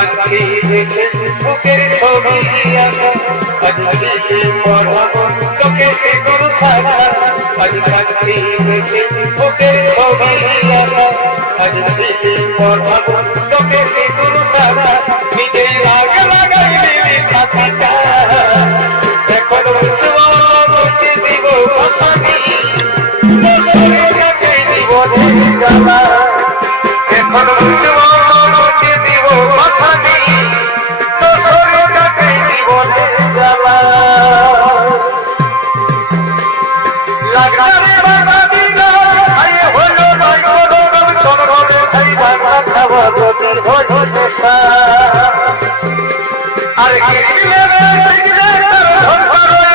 কাঁদছি দেখে বুকের ছবি আঁকা আজ পড়াবো তোকে সে গুরু থাকা আজ কাঁদছি দেখে বুকের ছবি আঁকা আজ পড়াবো তোকে সে গুরু থাকা নিজে আগে লাগাইলে খাতাটা এখন বুঝতে দিব ভাষানি তোকে জীবনে জ্বালা এখন বুঝতে দিব ভাষানি তোকে জীবনে জ্বালা লাগবে বাবা দিনা আয়ে হলো নয় কোনো চরণে ভাই বাবা খাওয়া গতি হলো সা আর গিলে গিলে ধর ধরে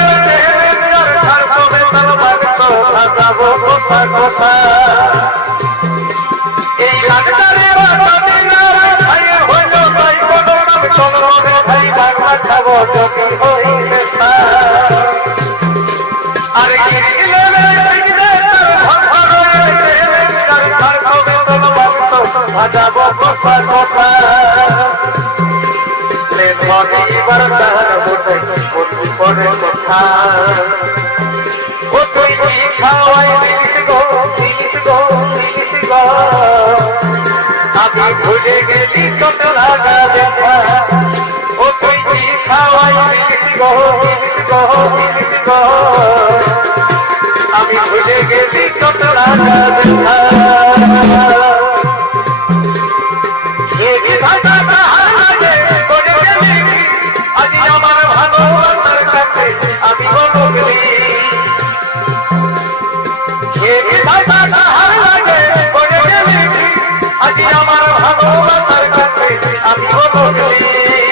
আর ছাড় তবে তার মাংস ভাজাবো কোথা কোথা এই লাগবে বাবা দিনা আয়ে হলো নয় কোনো চরণে ভাই বাবা খাওয়া গতি হলো সা আর গিলে গিলে ধর ধরে আর ছাড় তবে তার মাংস ভাজাবো কোথা কোথা এবার তাহার মনে বন্ধু করে কথা ও তুই খাওয়াই দিস গো আমি ভুলে গেছি কত লাগা দেখা ও তুই খাওয়াই দিস গো আমি ভুলে গেছি কত লাগা দেখা আমি বলি আজ আমার ভালোবাসার কাছে আমি বলি